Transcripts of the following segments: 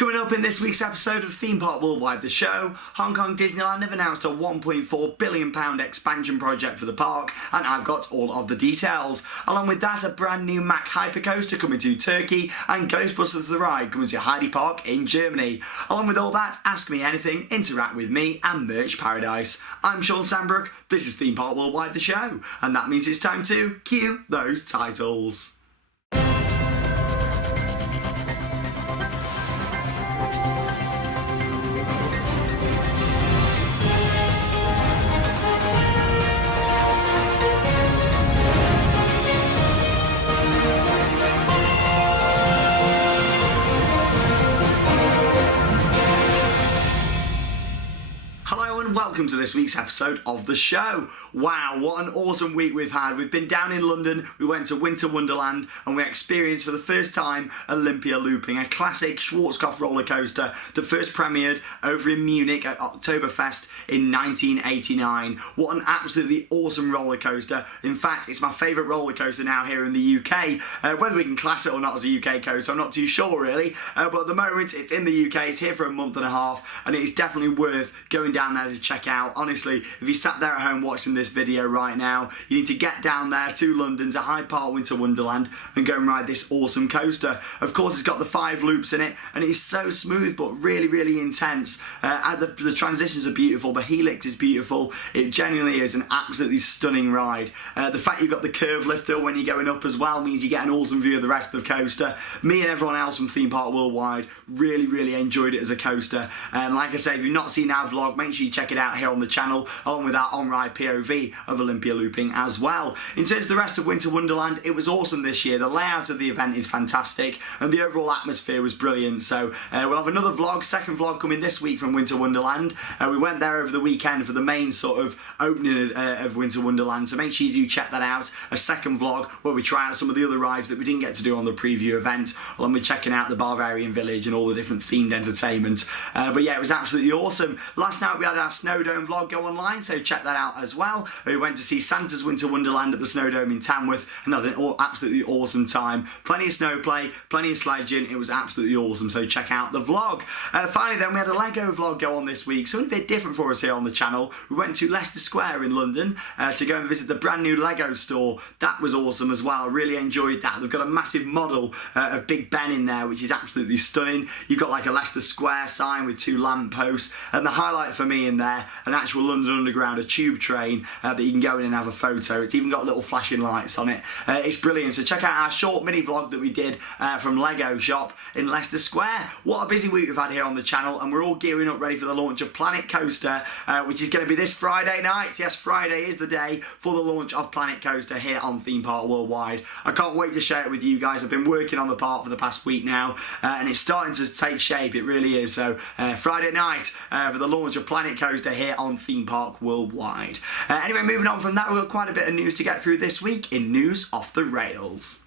Coming up in this week's episode of Theme Park Worldwide, the show, Hong Kong Disneyland have announced a £1.4 billion expansion project for the park, and I've got all of the details. Along with that, a brand new Mack Hypercoaster coming to Turkey, and Ghostbusters The Ride coming to Heidi Park in Germany. Along with all that, ask me anything, interact with me, and merch paradise. I'm Shawn Sanbrooke, this is Theme Park Worldwide, the show, and that means it's time to cue those titles. Welcome to this week's episode of the show. Wow, what an awesome week we've had. We've been down in London, we went to Winter Wonderland, and we experienced for the first time Olympia Looping, a classic Schwarzkopf roller coaster that first premiered over in Munich at Oktoberfest in 1989. What an absolutely awesome roller coaster. In fact, it's my favourite roller coaster now here in the UK. Whether we can class it or not as a UK coaster, I'm not too sure really, but at the moment it's in the UK, it's here for a month and a half, and it's definitely worth going down there to check out. Honestly, if you sat there at home watching this video right now, you need to get down there to London, to Hyde Park Winter Wonderland, and go and ride this awesome coaster. Of course, it's got the 5 loops in it, and it's so smooth but really, really intense. The transitions are beautiful, the helix is beautiful, it genuinely is an absolutely stunning ride. The fact you've got the curve lifter when you're going up as well means you get an awesome view of the rest of the coaster. Me and everyone else from Theme Park Worldwide really, really enjoyed it as a coaster. Like I say, if you've not seen our vlog, make sure you check it out here on the channel, along with our on-ride POV of Olympia Looping as well. In terms of the rest of Winter Wonderland, it was awesome this year. The layout of the event is fantastic, and the overall atmosphere was brilliant. So we'll have another vlog, second vlog coming this week from Winter Wonderland. We went there over the weekend for the main sort of opening of Winter Wonderland, so make sure you do check that out. A second vlog where we try out some of the other rides that we didn't get to do on the preview event, along with checking out the Bavarian Village and all the different themed entertainment. But yeah, it was absolutely awesome. Last night we had our Snowdome vlog go online, so check that out as well. We went to see Santa's Winter Wonderland at the Snowdome in Tamworth and had an absolutely awesome time. Plenty of snow play, plenty of sledging, it was absolutely awesome, so check out the vlog. Finally then, we had a Lego vlog go on this week, something a bit different for us here on the channel. We went to Leicester Square in London to go and visit the brand new Lego store. That was awesome as well, I really enjoyed that. They've got a massive model of Big Ben in there, which is absolutely stunning. You've got like a Leicester Square sign with 2 lampposts, and the highlight for me in there, an actual London Underground, a tube train that you can go in and have a photo. It's even got little flashing lights on it. It's brilliant. So check out our short mini vlog that we did from Lego Shop in Leicester Square. What a busy week we've had here on the channel, and we're all gearing up ready for the launch of Planet Coaster, which is going to be this Friday night. Yes, Friday is the day for the launch of Planet Coaster here on Theme Park Worldwide. I can't wait to share it with you guys. I've been working on the park for the past week now, and it's starting to take shape. It really is. So Friday night for the launch of Planet Coaster here on Theme Park Worldwide. Anyway, moving on from that, we've got quite a bit of news to get through this week in News Off the Rails.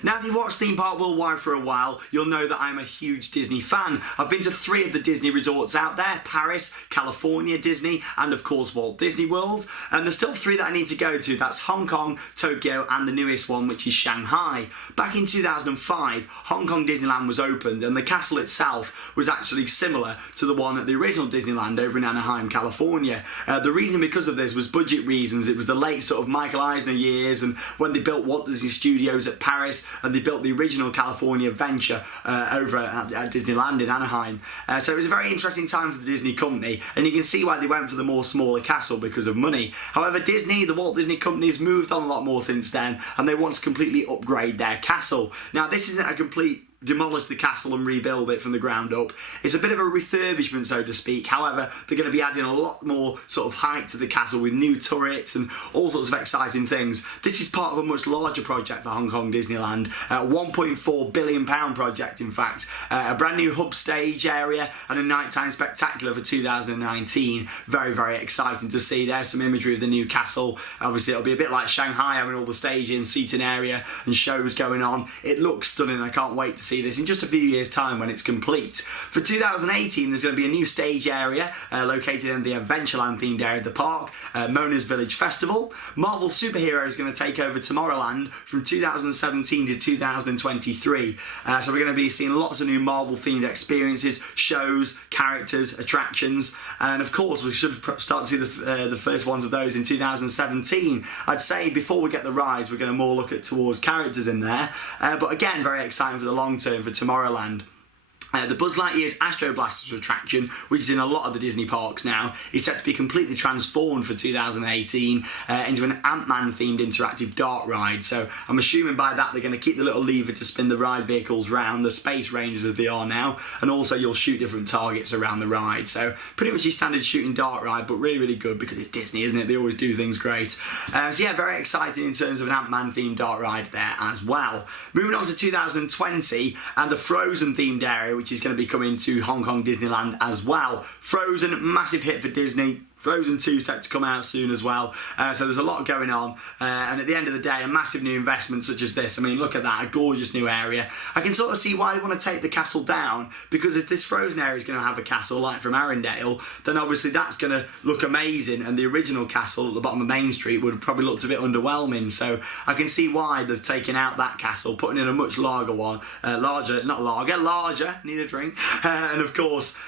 Now, if you've watched Theme Park Worldwide for a while, you'll know that I'm a huge Disney fan. I've been to 3 of the Disney resorts out there: Paris, California Disney, and of course Walt Disney World. And there's still 3 that I need to go to. That's Hong Kong, Tokyo, and the newest one, which is Shanghai. Back in 2005, Hong Kong Disneyland was opened, and the castle itself was actually similar to the one at the original Disneyland over in Anaheim, California. The reason because of this was budget reasons. It was the late sort of Michael Eisner years, and when they built Walt Disney Studios at Paris, and they built the original California venture over at Disneyland in Anaheim. So it was a very interesting time for the Disney company, and you can see why they went for the more smaller castle, because of money. However, Disney, the Walt Disney Company's moved on a lot more since then, and they want to completely upgrade their castle. Now, this isn't a complete demolish the castle and rebuild it from the ground up. It's a bit of a refurbishment, so to speak. However, they're going to be adding a lot more sort of height to the castle with new turrets and all sorts of exciting things. This is part of a much larger project for Hong Kong Disneyland, a £1.4 billion project in fact, a brand new hub stage area and a nighttime spectacular for 2019. Very, very exciting to see. There's some imagery of the new castle. Obviously it'll be a bit like Shanghai, having all the staging, seating area and shows going on. It looks stunning. I can't wait to see this in just a few years' time when it's complete. For 2018, there's going to be a new stage area located in the Adventureland themed area of the park, Mona's Village Festival. Marvel Superhero is going to take over Tomorrowland from 2017 to 2023. So we're going to be seeing lots of new Marvel themed experiences, shows, characters, attractions, and of course we should start to see the first ones of those in 2017. I'd say before we get the rides, we're going to more look at towards characters in there, but again, very exciting for the long term for Tomorrowland. The Buzz Lightyear's Astro Blasters attraction, which is in a lot of the Disney parks now, is set to be completely transformed for 2018 into an Ant-Man themed interactive dart ride. So I'm assuming by that they're going to keep the little lever to spin the ride vehicles round, the Space Rangers as they are now, and also you'll shoot different targets around the ride. So pretty much your standard shooting dart ride, but really, really good because it's Disney, isn't it? They always do things great. So yeah, very exciting in terms of an Ant-Man themed dart ride there as well. Moving on to 2020 and the Frozen themed area, which is going to be coming to Hong Kong Disneyland as well. Frozen, massive hit for Disney. Frozen 2 set to come out soon as well, so there's a lot going on, and at the end of the day, a massive new investment such as this. I mean, look at that, a gorgeous new area. I can sort of see why they want to take the castle down, because if this Frozen area is going to have a castle like from Arendelle, then obviously that's going to look amazing, and the original castle at the bottom of Main Street would have probably looked a bit underwhelming, so I can see why they've taken out that castle, putting in a much larger one, larger, need a drink, and of course,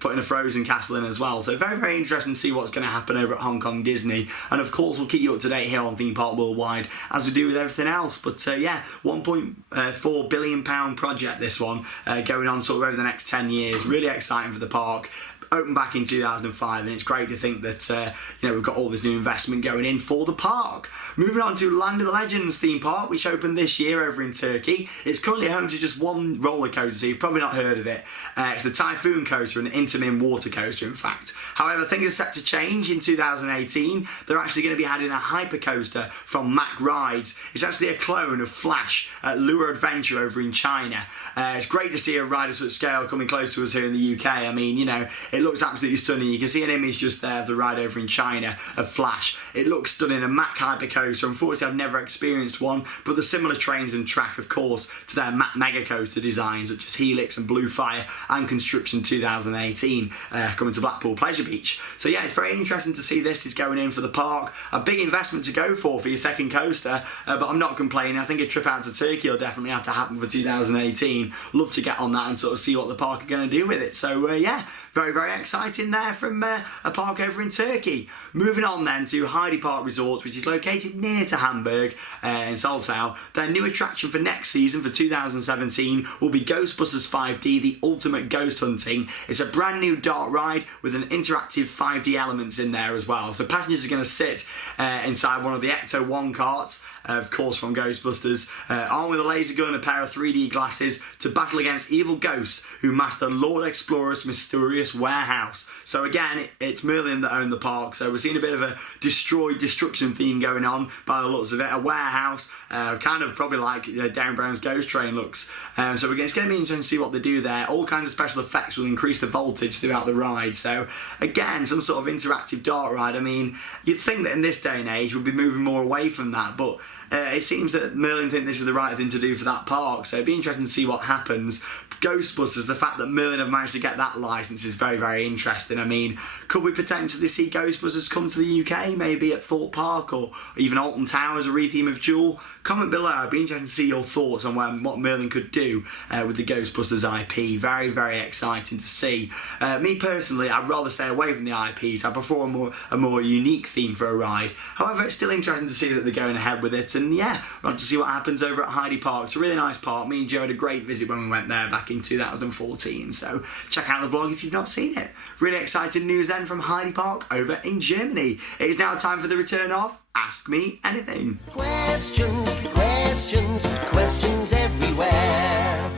putting a Frozen castle in as well, so very, very interesting to see what's going to happen over at Hong Kong Disney, and of course we'll keep you up to date here on Theme Park Worldwide as we do with everything else. But yeah, £1.4 billion project, this one, going on sort of over the next 10 years. Really exciting for the park. Opened back in 2005, and it's great to think that we've got all this new investment going in for the park. Moving on to Land of the Legends theme park, which opened this year over in Turkey. It's currently home to just one roller coaster, so you've probably not heard of it. It's the Typhoon coaster, an Intamin water coaster, in fact. However, things are set to change in 2018. They're actually going to be adding a hyper coaster from Mack Rides. It's actually a clone of Flash at Lure Adventure over in China. It's great to see a ride of such scale coming close to us here in the UK. I mean, it looks absolutely stunning. You can see an image just there of the ride over in China of Flash. It looks stunning. A Mack Hypercoaster. Unfortunately, I've never experienced one, but the similar trains and track, of course, to their Mack Mega Coaster designs, such as Helix and Blue Fire and Construction 2018, coming to Blackpool Pleasure Beach. So yeah, it's very interesting to see this is going in for the park. A big investment to go for your second coaster, but I'm not complaining. I think a trip out to Turkey will definitely have to happen for 2018. Love to get on that and sort of see what the park are going to do with it. So yeah, very, very exciting there from a park over in Turkey. Moving on then to Heidi Park Resort, which is located near to Hamburg in Salzau. Their new attraction for next season, for 2017, will be Ghostbusters 5D, the ultimate ghost hunting. It's a brand new dart ride with an interactive 5D elements in there as well. So passengers are going to sit inside one of the Ecto 1 carts, of course from Ghostbusters, armed with a laser gun and a pair of 3D glasses to battle against evil ghosts who master Lord Explorer's mysterious warehouse. So again, it's Merlin that own the park, so we're seeing a bit of a destruction theme going on by the looks of it. A warehouse, kind of probably like Darren Brown's Ghost Train looks. So it's going to be interesting to see what they do there. All kinds of special effects will increase the voltage throughout the ride. So again, some sort of interactive dart ride. I mean, you'd think that in this day and age we'd be moving more away from that, but it seems that Merlin think this is the right thing to do for that park, so it'd be interesting to see what happens. Ghostbusters, the fact that Merlin have managed to get that licence is very, very interesting. I mean, could we potentially see Ghostbusters come to the UK, maybe at Thorpe Park or even Alton Towers, a re-theme of Jewel? Comment below, I'd be interested to see your thoughts on what Merlin could do with the Ghostbusters IP. Very, very exciting to see. Me personally, I'd rather stay away from the IPs. I prefer a more unique theme for a ride. However, it's still interesting to see that they're going ahead with it, and yeah, we'll have to see what happens over at Heidi Park. It's a really nice park. Me and Joe had a great visit when we went there back in 2014, so check out the vlog if you've not seen it. Really exciting news then from Heidi Park over in Germany. It is now time for the return of Ask Me Anything. Questions everywhere.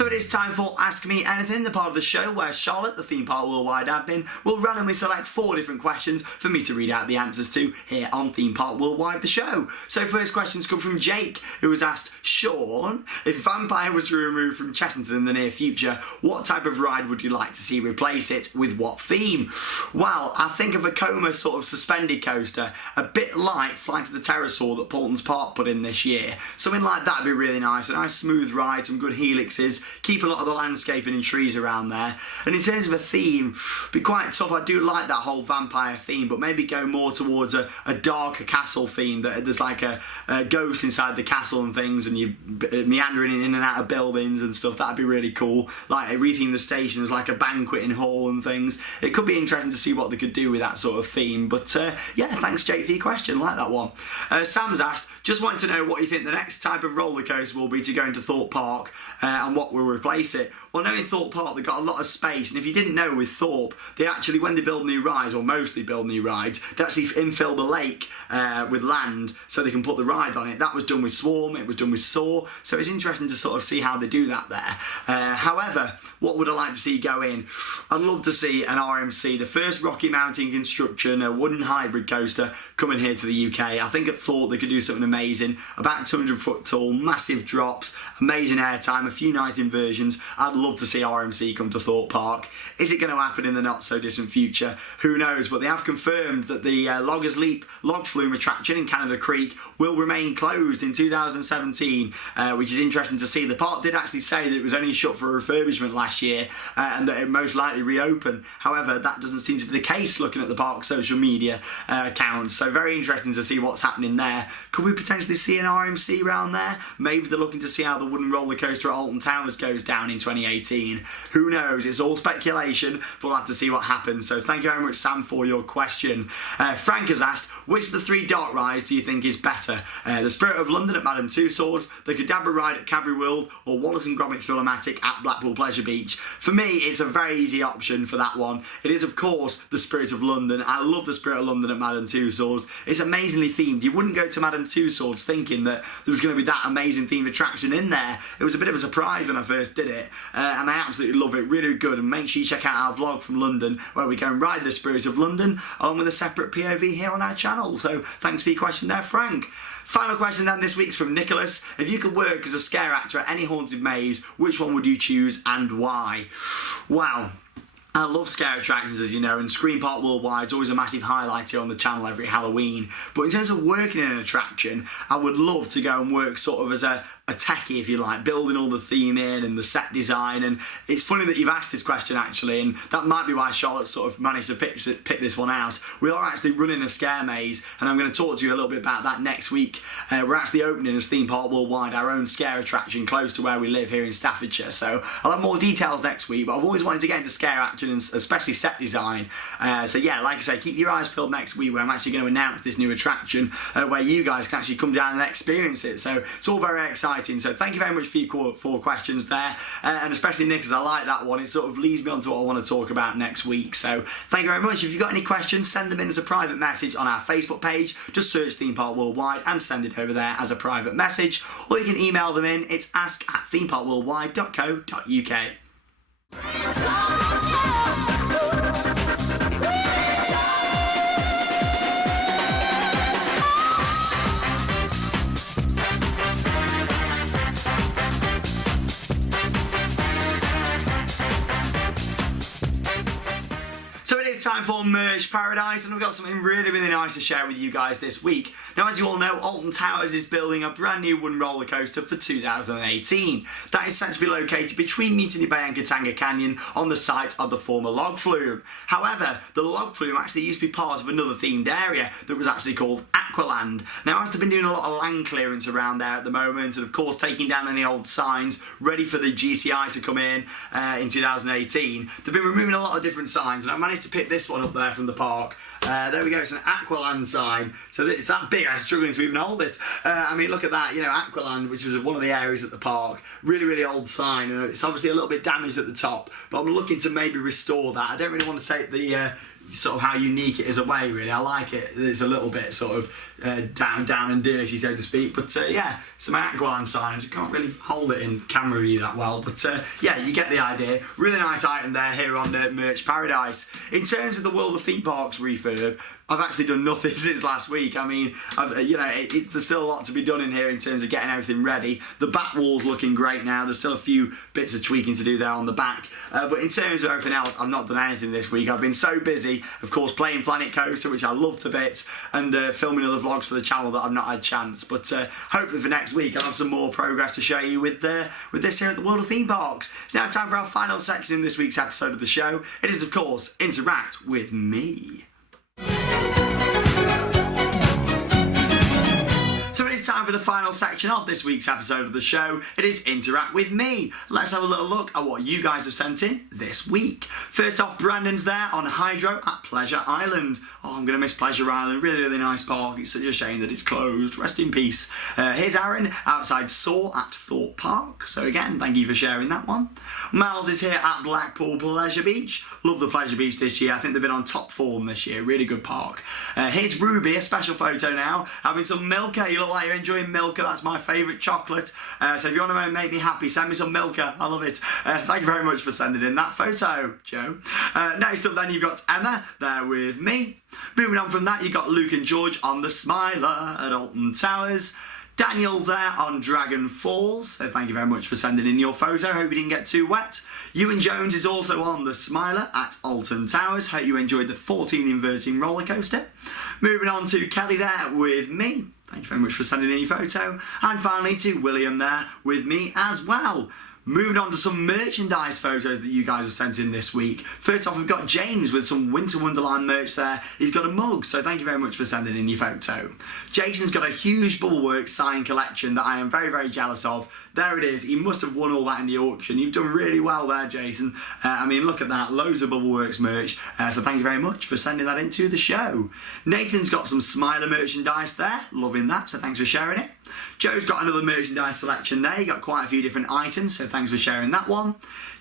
So it is time for Ask Me Anything, the part of the show where Charlotte, the Theme Park Worldwide admin, will randomly select 4 different questions for me to read out the answers to here on Theme Park Worldwide, the show. So first questions come from Jake, who has asked, Shawn, if Vampire was to be removed from Chessington in the near future, what type of ride would you like to see replace it with what theme? Well, I think of a coma sort of suspended coaster, a bit like Flight of the Pterosaur that Paulton's Park put in this year. Something like that would be really nice, a nice smooth ride, some good helixes, keep a lot of the landscaping and trees around there. And in terms of a theme, be quite tough. I do like that whole vampire theme, but maybe go more towards a darker castle theme, that there's like a ghost inside the castle and things, and you meandering in and out of buildings and stuff. That'd be really cool. Like retheme the stations like a banqueting hall and things. It could be interesting to see what they could do with that sort of theme. But yeah, thanks Jake for your question, like that one. Sam's asked, just wanted to know what you think the next type of roller coaster will be to go into Thorpe Park and what will replace it. Well, knowing Thorpe Park, they've got a lot of space, and if you didn't know, with Thorpe, they actually, when they build new rides, or mostly build new rides, they actually infill the lake with land so they can put the ride on it. That was done with Swarm, it was done with Soar, so it's interesting to sort of see how they do that there. However, what would I like to see go in? I'd love to see an RMC, the first Rocky Mountain construction, a wooden hybrid coaster coming here to the UK. I think at Thorpe they could do something amazing, about 200 foot tall, massive drops, amazing airtime, a few nice inversions. I'd love to see RMC come to Thorpe Park. Is it going to happen in the not so distant future? Who knows, but they have confirmed that the Loggers Leap log flume attraction in Canada Creek will remain closed in 2017, which is interesting to see. The park did actually say that it was only shut for refurbishment last year and that it most likely reopen. However, that doesn't seem to be the case looking at the park's social media accounts, so very interesting to see what's happening there. Could we potentially see an RMC around there? Maybe they're looking to see how the wooden roller coaster at Alton Towers goes down in 2018. Who knows? It's all speculation, but we'll have to see what happens. So thank you very much, Sam, for your question. Frank has asked, which of the 3 dark rides do you think is better? The Spirit of London at Madame Tussauds, the Cadabra ride at Cadbury World, or Wallace and Gromit Thrill-O-Matic at Blackpool Pleasure Beach? For me, it's a very easy option for that one. It is, of course, the Spirit of London. I love the Spirit of London at Madame Tussauds. It's amazingly themed. You wouldn't go to Madame Tussauds thinking that there was going to be that amazing themed attraction in there. It was a bit of a surprise when I first did it, and I absolutely love it. Really good. And make sure you check out our vlog from London where we go and ride the Spirit of London along with a separate POV here on our channel. So thanks for your question there, Frank. Final question then this week's from Nicholas. If you could work as a scare actor at any haunted maze, which one would you choose and why? Wow. I love scare attractions, as you know, and Scream Park Worldwide is always a massive highlight here on the channel every Halloween. But in terms of working in an attraction, I would love to go and work sort of as a techie, if you like, building all the theme in and the set design. And it's funny that you've asked this question, actually, and that might be why Charlotte sort of managed to pick this one out. We are actually running a scare maze, and I'm going to talk to you a little bit about that next week. We're actually opening as Theme Park Worldwide our own scare attraction close to where we live here in Staffordshire, so I'll have more details next week. But I've always wanted to get into scare action, and especially set design. So yeah, like I say, keep your eyes peeled next week, where I'm actually going to announce this new attraction where you guys can actually come down and experience it. So it's all very exciting. So thank you very much for your 4 questions there, and especially Nick, because I like that one. It sort of leads me on to what I want to talk about next week. So thank you very much. If you've got any questions, send them in as a private message on our Facebook page. Just search Theme Park Worldwide and send it over there as a private message, or you can email them in. It's ask@themeparkworldwide.co.uk. So it is time for Merge Paradise, and we've got something really, really nice to share with you guys this week. Now, as you all know, Alton Towers is building a brand new wooden roller coaster for 2018. That is set to be located between Mutiny Bay and Katanga Canyon on the site of the former log flume. However, the log flume actually used to be part of another themed area that was actually called Aqualand. Now, as they've been doing a lot of land clearance around there at the moment, and of course taking down any old signs ready for the GCI to come in 2018, they've been removing a lot of different signs, and I managed to pick this one up there from the park. There we go, it's an Aqualand sign. So it's that big, I'm struggling to even hold it. I mean, look at that, you know, Aqualand, which was one of the areas at the park. Really, really old sign. It's obviously a little bit damaged at the top, but I'm looking to maybe restore that. I don't really want to take the sort of how unique it is away, really. I like it. It's a little bit sort of down and dirty, so to speak. But yeah, some Aqualand signage. You can't really hold it in camera view that well. But yeah, you get the idea. Really nice item there here on Merch Paradise. In terms of the World of Theme Parks refurb, I've actually done nothing since last week. I mean, there's still a lot to be done in here in terms of getting everything ready. The back wall's looking great now. There's still a few bits of tweaking to do there on the back. But in terms of everything else, I've not done anything this week. I've been so busy, of course, playing Planet Coaster, which I love to bits, and filming other vlogs for the channel that I've not had a chance. But hopefully for next week, I'll have some more progress to show you with this here at the World of Theme Parks. It's now time for our final section in this week's episode of the show. It is, of course, Interact with Me. So it is time for the final section of this week's episode of the show. It is Interact with Me. Let's have a little look at what you guys have sent in this week. First off, Brandon's there on Hydro at Pleasure Island. Oh, I'm going to miss Pleasure Island. Really, really nice park. It's such a shame that it's closed. Rest in peace. Here's Aaron outside Saw at Thorpe Park. So again, thank you for sharing that one. Miles is here at Blackpool Pleasure Beach. Love the Pleasure Beach this year. I think they've been on top form this year. Really good park. Here's Ruby, a special photo now. Having some Milka. You look like you're enjoying Milka. That's my favourite chocolate. So if you want to make me happy, send me some Milka. I love it. Thank you very much for sending in that photo, Joe. Next up then, you've got Emma there with me. Moving on from that, you've got Luke and George on the Smiler at Alton Towers. Daniel there on Dragon Falls, so thank you very much for sending in your photo. Hope you didn't get too wet. Ewan Jones is also on the Smiler at Alton Towers. Hope you enjoyed the 14 inverting roller coaster. Moving on to Kelly there with me. Thank you very much for sending in your photo. And finally to William there with me as well. Moving on to some merchandise photos that you guys have sent in this week. First off, we've got James with some Winter Wonderland merch there. He's got a mug, so thank you very much for sending in your photo. Jason's got a huge Bubbleworks sign collection that I am very, very jealous of. There it is. He must have won all that in the auction. You've done really well there, Jason. I mean, look at that. Loads of Bubbleworks merch. So thank you very much for sending that into the show. Nathan's got some Smiler merchandise there. Loving that, so thanks for sharing it. Joe's got another merchandise selection there. He got quite a few different items, so thanks for sharing that one.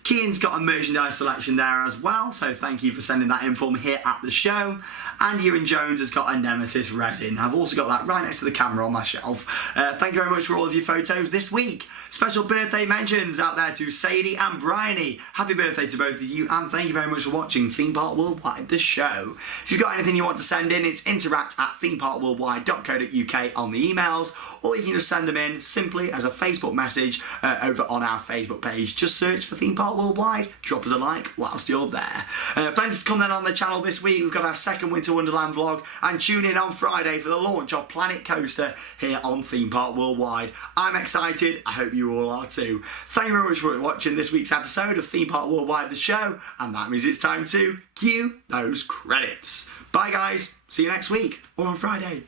Kian's got a merchandise selection there as well, so thank you for sending that in for me here at the show. And Ewan Jones has got a Nemesis resin. I've also got that right next to the camera on my shelf. Thank you very much for all of your photos this week. Special birthday mentions out there to Sadie and Bryony. Happy birthday to both of you, and thank you very much for watching Theme Park Worldwide, the show. If you've got anything you want to send in, it's interact@themeparkworldwide.co.uk on the emails, or you can just send them in simply as a Facebook message over on our Facebook page. Just search for Theme Park Worldwide, drop us a like whilst you're there. Plenty to come then on the channel this week. We've got our second Winter Wonderland vlog, and tune in on Friday for the launch of Planet Coaster here on Theme Park Worldwide. I'm excited. I hope you all are too. Thank you very much for watching this week's episode of Theme Park Worldwide, the show, and that means it's time to cue those credits. Bye guys, see you next week or on Friday.